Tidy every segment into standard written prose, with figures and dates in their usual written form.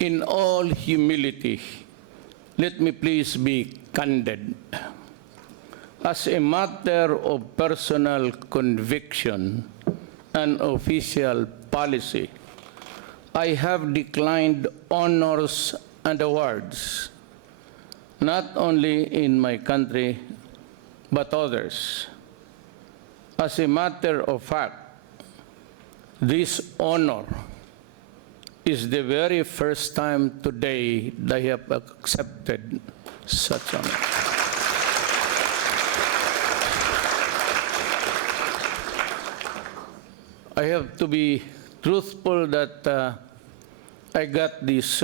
In all humility, let me please be candid. As a matter of personal conviction and official policy, I have declined honors and awards, not only in my country, but others. As a matter of fact, this honor is the very first time today that I have accepted such honor. I have to be truthful that I got this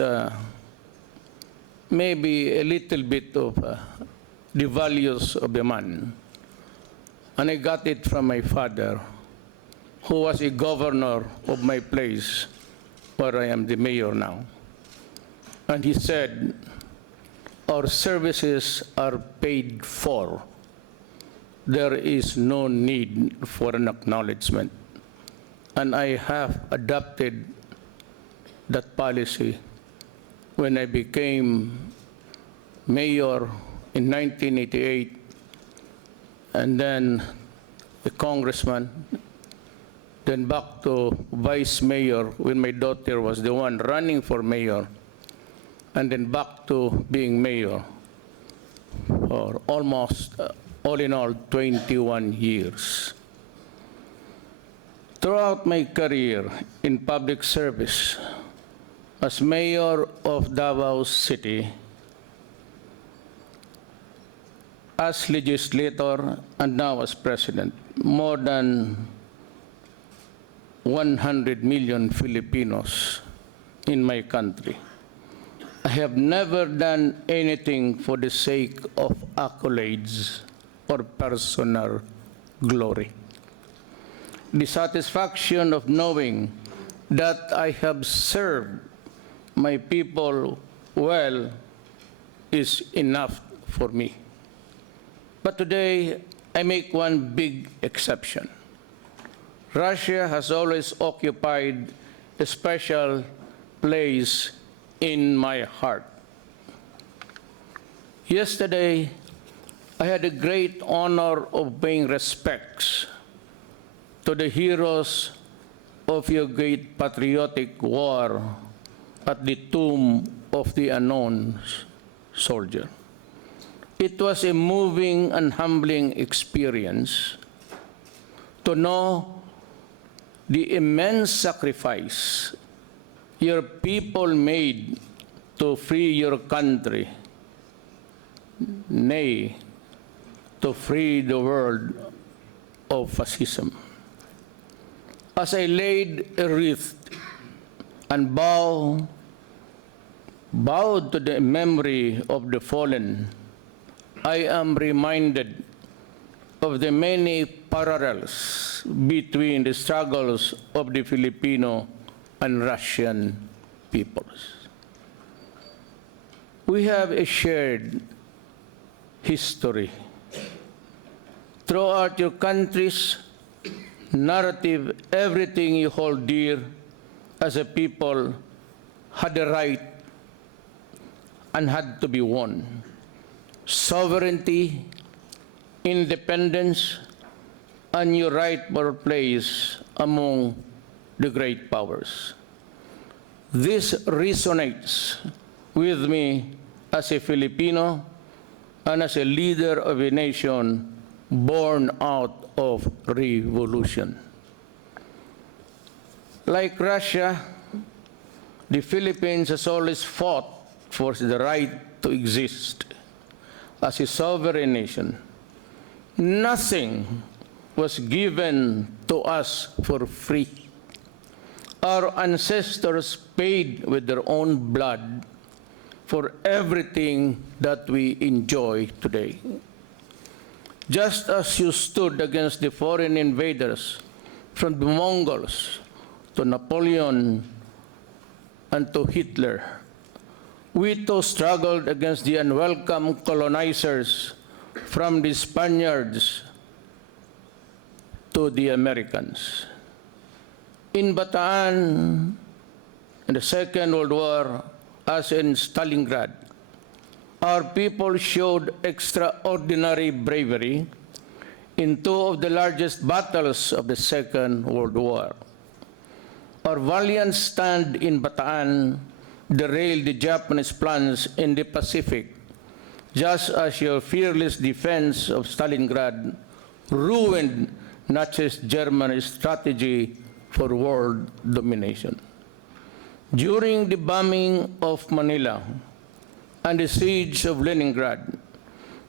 maybe a little bit of the values of a man. And I got it from my father, who was a governor of my place, where I am the mayor now. And he said, our services are paid for. There is no need for an acknowledgement. And I have adopted that policy when I became mayor in 1988, and then a congressman, then back to vice mayor when my daughter was the one running for mayor, and then back to being mayor for almost, all in all, 21 years. Throughout my career in public service, as mayor of Davao City, as legislator, and now as president, more than 100 million Filipinos in my country. I have never done anything for the sake of accolades or personal glory. The satisfaction of knowing that I have served my people well is enough for me. But today, I make one big exception. Russia has always occupied a special place in my heart. Yesterday, I had the great honor of paying respects to the heroes of your great patriotic war at the tomb of the unknown soldier. It was a moving and humbling experience to know the immense sacrifice your people made to free your country, nay, to free the world of fascism. As I laid a wreath and bowed to the memory of the fallen, I am reminded of the many parallels between the struggles of the Filipino and Russian peoples. We have a shared history. Throughout your country's narrative, everything you hold dear as a people had a right and had to be won. Sovereignty, independence, and your rightful place among the great powers. This resonates with me as a Filipino and as a leader of a nation born out of revolution. Like Russia, the Philippines has always fought for the right to exist as a sovereign nation. Nothing was given to us for free. Our ancestors paid with their own blood for everything that we enjoy today. Just as you stood against the foreign invaders, from the Mongols to Napoleon and to Hitler, we too struggled against the unwelcome colonizers, from the Spaniards to the Americans. In Bataan, in the Second World War, as in Stalingrad, our people showed extraordinary bravery in two of the largest battles of the Second World War. Our valiant stand in Bataan derailed the Japanese plans in the Pacific, just as your fearless defense of Stalingrad ruined Nazi Germany's strategy for world domination. During the bombing of Manila and the siege of Leningrad,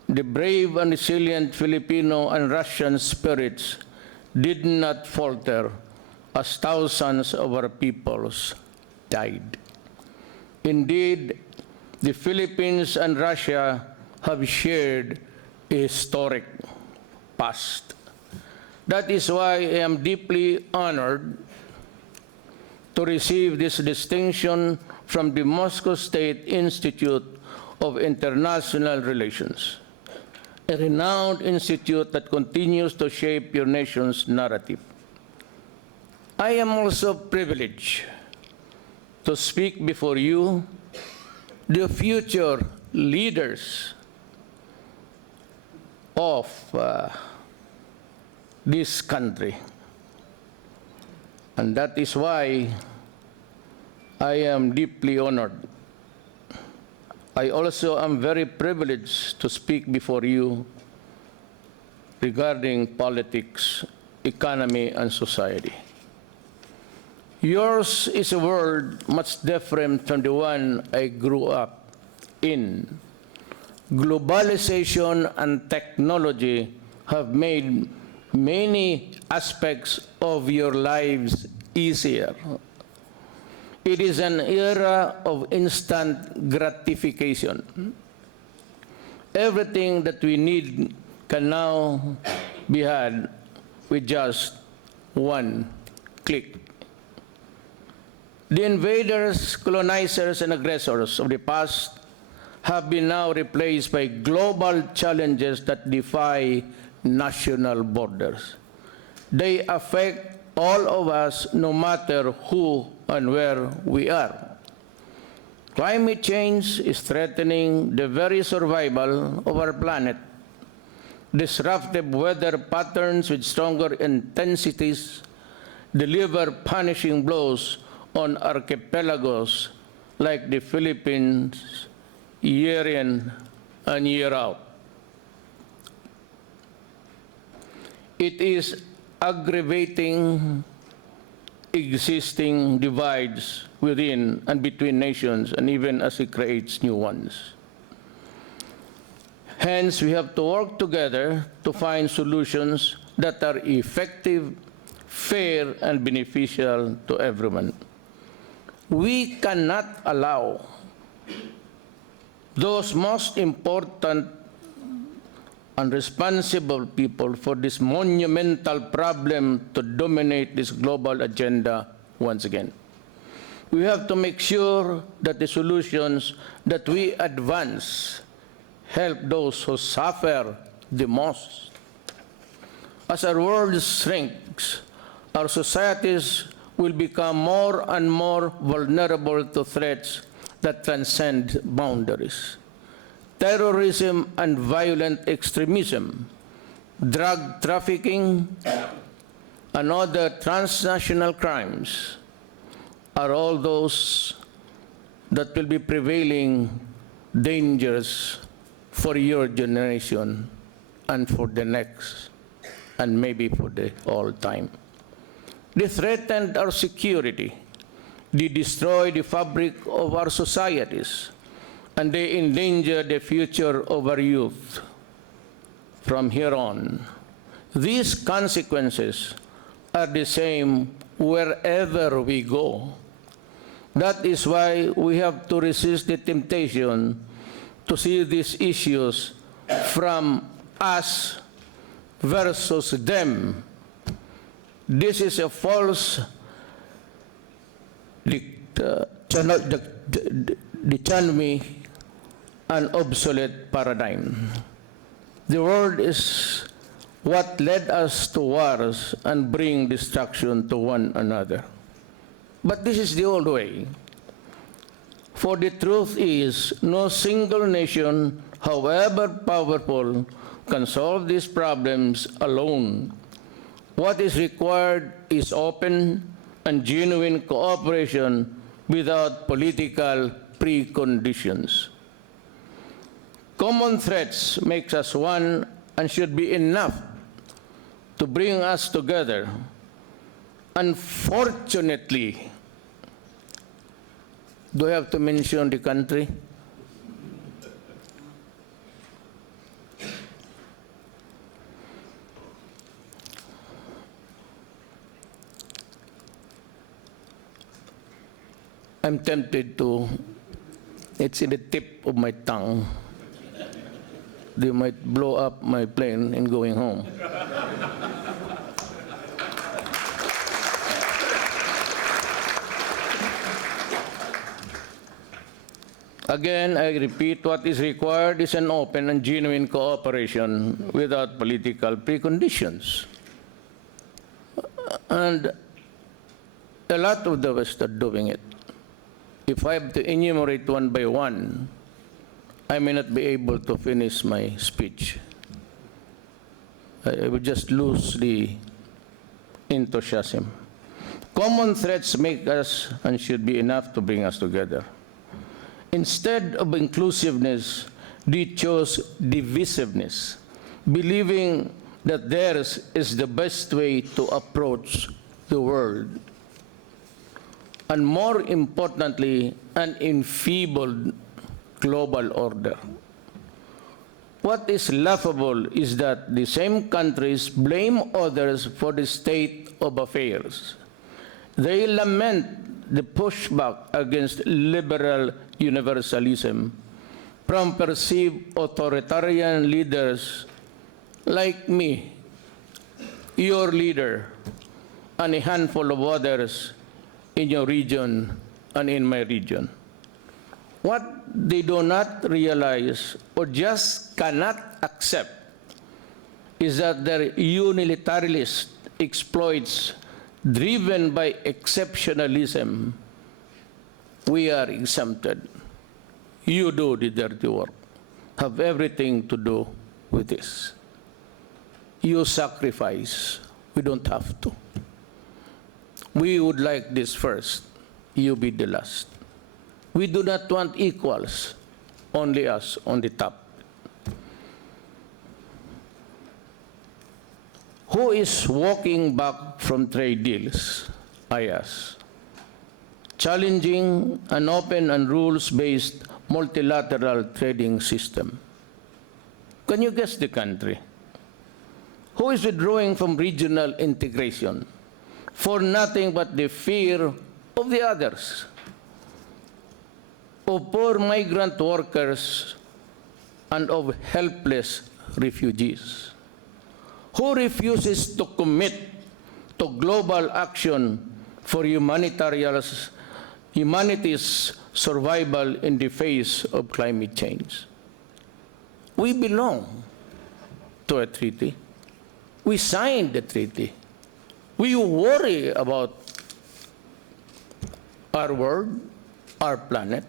the brave and resilient Filipino and Russian spirits did not falter as thousands of our peoples died. Indeed, the Philippines and Russia have shared a historic past. That is why I am deeply honored to receive this distinction from the Moscow State Institute of International Relations, a renowned institute that continues to shape your nation's narrative. I am also privileged to speak before you, the future leaders of this country. And that is why I am deeply honored. I also am very privileged to speak before you regarding politics, economy, and society. Yours is a world much different from the one I grew up in. Globalization and technology have made many aspects of your lives easier. It is an era of instant gratification. Everything that we need can now be had with just one click. The invaders, colonizers, and aggressors of the past have been now replaced by global challenges that defy national borders. They affect all of us, no matter who and where we are. Climate change is threatening the very survival of our planet. Disruptive weather patterns with stronger intensities deliver punishing blows on archipelagos like the Philippines year in and year out. It is aggravating existing divides within and between nations, and even as it creates new ones. Hence, we have to work together to find solutions that are effective, fair, and beneficial to everyone. We cannot allow those most important and responsible people for this monumental problem to dominate this global agenda once again. We have to make sure that the solutions that we advance help those who suffer the most. As our world shrinks, our societies will become more and more vulnerable to threats that transcend boundaries. Terrorism and violent extremism, drug trafficking, and other transnational crimes are all those that will be prevailing dangers for your generation and for the next, and maybe for the all time. They threaten our security. They destroy the fabric of our societies, and they endanger the future of our youth from here on. These consequences are the same wherever we go. That is why we have to resist the temptation to see these issues from us versus them. This is a false dichotomy and obsolete paradigm. The world is what led us to wars and bring destruction to one another. But this is the old way. For the truth is, no single nation, however powerful, can solve these problems alone. What is required is open and genuine cooperation without political preconditions. Common threats make us one and should be enough to bring us together. Unfortunately, do I have to mention the country? I'm tempted to, it's in the tip of my tongue. They might blow up my plane in going home. Again, I repeat, what is required is an open and genuine cooperation without political preconditions. And a lot of the West are doing it. If I have to enumerate one by one, I may not be able to finish my speech. I would just lose the enthusiasm. Common threats make us and should be enough to bring us together. Instead of inclusiveness, they chose divisiveness, believing that theirs is the best way to approach the world. And more importantly, an enfeebled global order. What is laughable is that the same countries blame others for the state of affairs. They lament the pushback against liberal universalism from perceived authoritarian leaders like me, your leader, and a handful of others in your region and in my region. What they do not realize or just cannot accept is that their unilateralist exploits driven by exceptionalism, we are exempted. You do the dirty work, have everything to do with this. You sacrifice, we don't have to. We would like this first, you be the last. We do not want equals, only us on the top. Who is walking back from trade deals? I ask. Challenging an open and rules-based multilateral trading system. Can you guess the country? Who is withdrawing from regional integration for nothing but the fear of the others? Of poor migrant workers and of helpless refugees. Who refuses to commit to global action for humanity's survival in the face of climate change? We belong to a treaty. We signed the treaty. We worry about our world, our planet.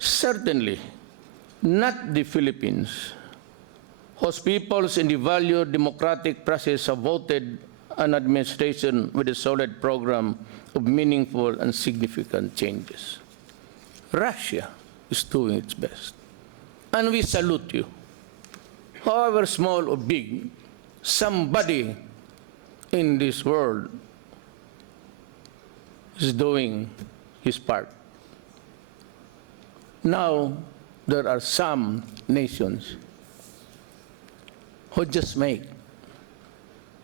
Certainly, not the Philippines, whose peoples in the valued democratic process have voted an administration with a solid program of meaningful and significant changes. Russia is doing its best. And we salute you. However small or big, somebody in this world is doing his part. Now, there are some nations who just make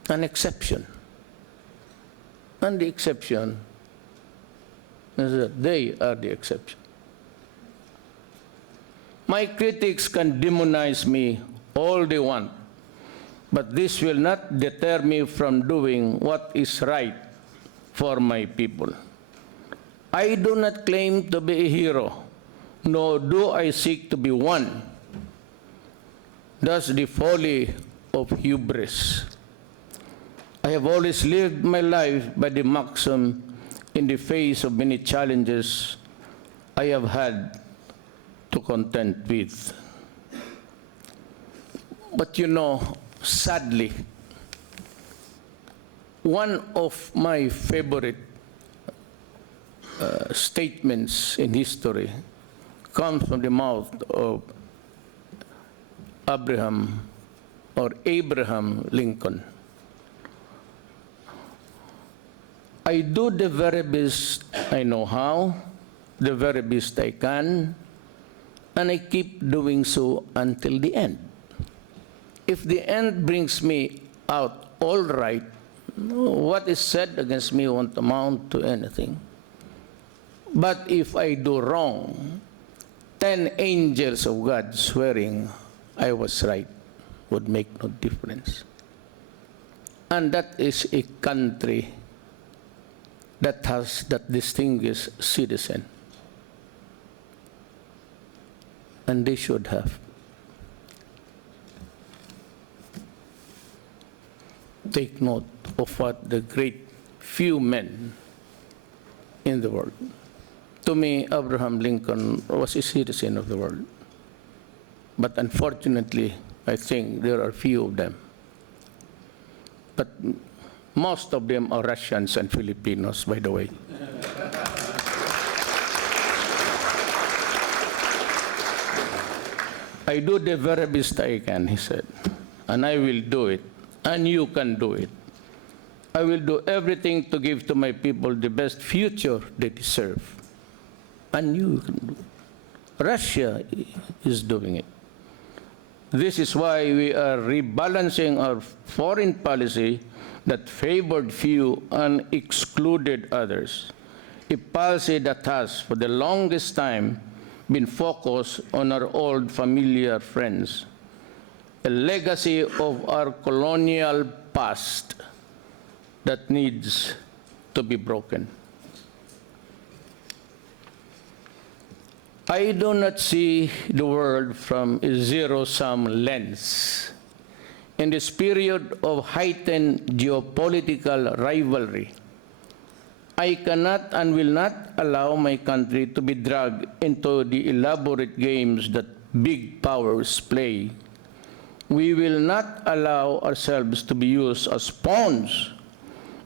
an exception. And the exception is that they are the exception. My critics can demonize me all they want, but this will not deter me from doing what is right for my people. I do not claim to be a hero, nor do I seek to be one. Thus the folly of hubris. I have always lived my life by the maxim, in the face of many challenges I have had to contend with. But you know, sadly, one of my favorite statements in history comes from the mouth of Abraham Lincoln. I do the very best I know how, the very best I can, and I keep doing so until the end. If the end brings me out all right, what is said against me won't amount to anything. But if I do wrong, 10 angels of God swearing I was right would make no difference. And that is a country that has that distinguished citizen. And they should have. Take note of what the great few men in the world. To me, Abraham Lincoln was a citizen of the world. But unfortunately, I think there are few of them. But most of them are Russians and Filipinos, by the way. I do the very best I can, he said, and I will do it, and you can do it. I will do everything to give to my people the best future they deserve, and you can do it. Russia is doing it. This is why we are rebalancing our foreign policy that favored few and excluded others, a policy that has, for the longest time, been focused on our old familiar friends, a legacy of our colonial past that needs to be broken. I do not see the world from a zero-sum lens. In this period of heightened geopolitical rivalry, I cannot and will not allow my country to be dragged into the elaborate games that big powers play. We will not allow ourselves to be used as pawns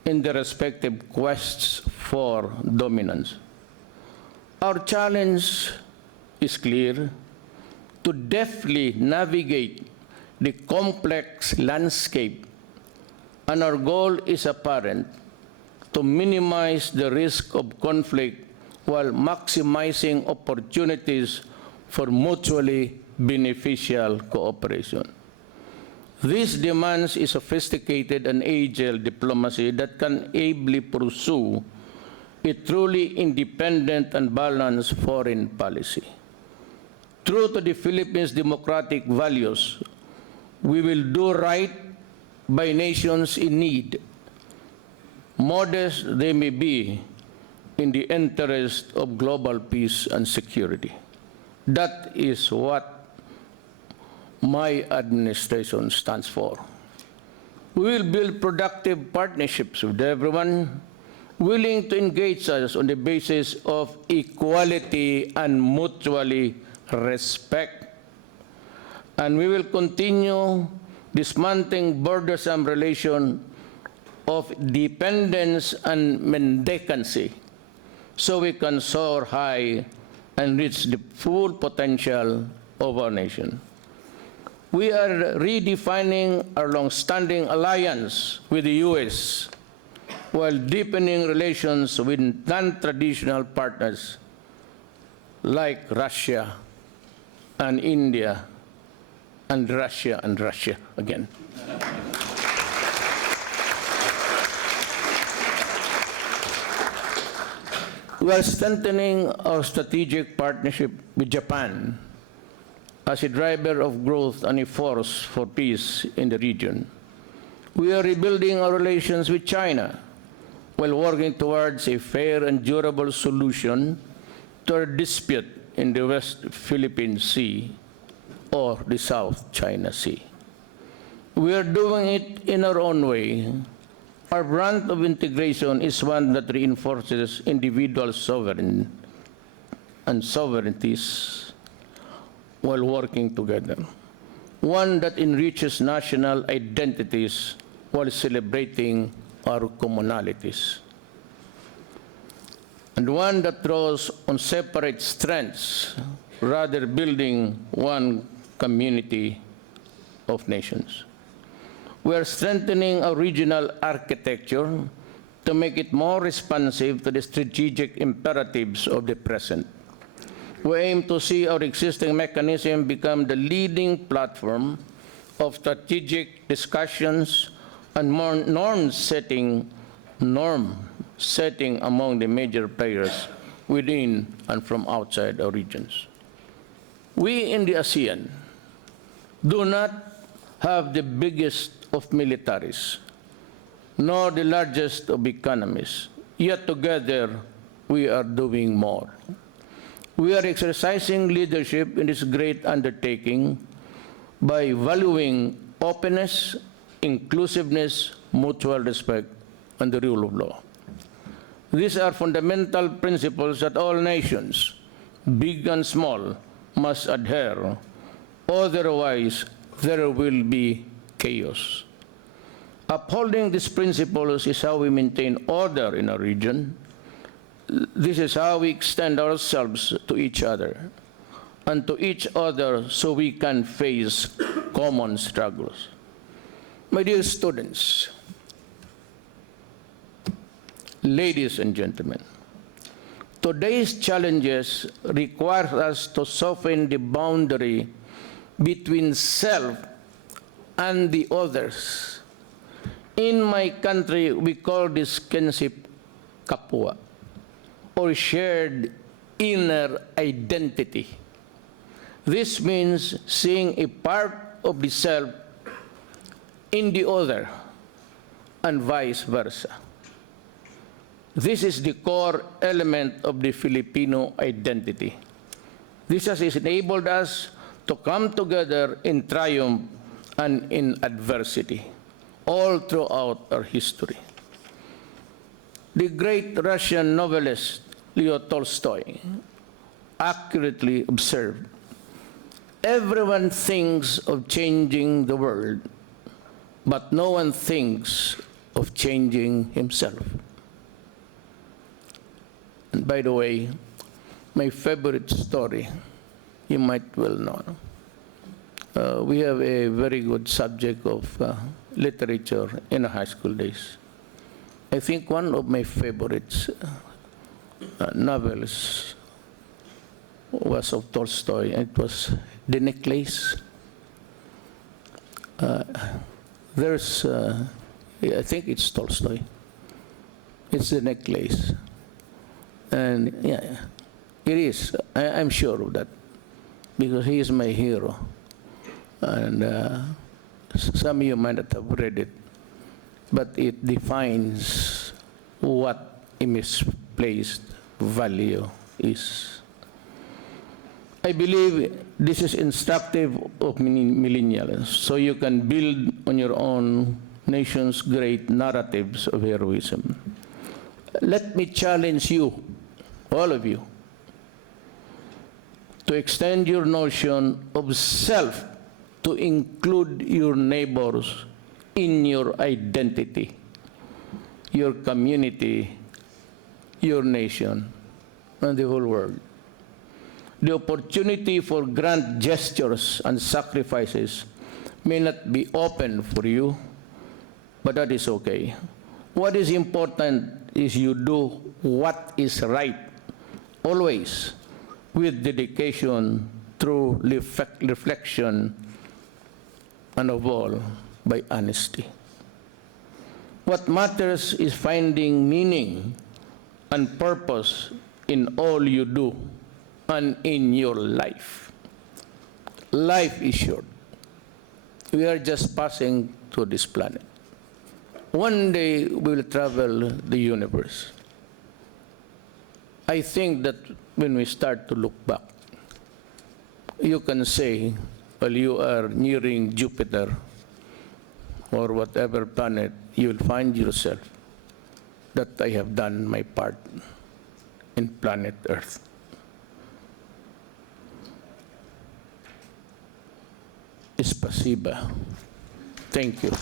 in the respective quests for dominance. Our challenge is clear: to deftly navigate the complex landscape, and our goal is apparent: to minimize the risk of conflict while maximizing opportunities for mutually beneficial cooperation. This demands a sophisticated and agile diplomacy that can ably pursue a truly independent and balanced foreign policy. True to the Philippines' democratic values, we will do right by nations in need, modest they may be, in the interest of global peace and security. That is what my administration stands for. We will build productive partnerships with everyone willing to engage us on the basis of equality and mutually respect. And we will continue dismantling burdensome relations of dependence and mendicancy so we can soar high and reach the full potential of our nation. We are redefining our long-standing alliance with the U.S. while deepening relations with non-traditional partners like Russia and India and Russia again. We are strengthening our strategic partnership with Japan as a driver of growth and a force for peace in the region. We are rebuilding our relations with China while working towards a fair and durable solution to our dispute in the West Philippine Sea or the South China Sea. We are doing it in our own way, Our brand of integration is one that reinforces individual sovereignties while working together. One that enriches national identities while celebrating our commonalities. And one that draws on separate strengths rather building one community of nations. We are strengthening our regional architecture to make it more responsive to the strategic imperatives of the present. We aim to see our existing mechanism become the leading platform of strategic discussions and more norm-setting among the major players within and from outside our regions. We in the ASEAN do not have the biggest of militaries, nor the largest of economies, yet together we are doing more. We are exercising leadership in this great undertaking by valuing openness, inclusiveness, mutual respect, and the rule of law. These are fundamental principles that all nations, big and small, must adhere. Otherwise, there will be chaos. Upholding these principles is how we maintain order in our region. This is how we extend ourselves to each other and to each other so we can face common struggles. My dear students, ladies and gentlemen, today's challenges require us to soften the boundary between self and the others. In my country, we call this kinship kapwa, or shared inner identity. This means seeing a part of the self in the other, and vice versa. This is the core element of the Filipino identity. This has enabled us to come together in triumph and in adversity, all throughout our history. The great Russian novelist Leo Tolstoy accurately observed, "Everyone thinks of changing the world, but no one thinks of changing himself." And by the way, my favorite story, you might well know. We have a very good subject of literature in high school days. I think one of my favorites novels was of Tolstoy, and it was The Necklace. I think it's Tolstoy. It's The Necklace. And yeah, it is. I'm sure of that, because he is my hero. And some of you might not have read it, but it defines what a misplaced value is. I believe this is instructive of millennials, so you can build on your own nation's great narratives of heroism. Let me challenge you, all of you, to extend your notion of self to include your neighbors in your identity, your community, your nation, and the whole world. The opportunity for grand gestures and sacrifices may not be open for you, but that is okay. What is important is you do what is right, always with dedication, through reflection, and of all, by honesty. What matters is finding meaning and purpose in all you do and in your life. Life is short. We are just passing through this planet. One day we will travel the universe. I think that when we start to look back, you can say, well, you are nearing Jupiter, or whatever planet you'll find yourself, that I have done my part in planet Earth. Espasiba. Thank you.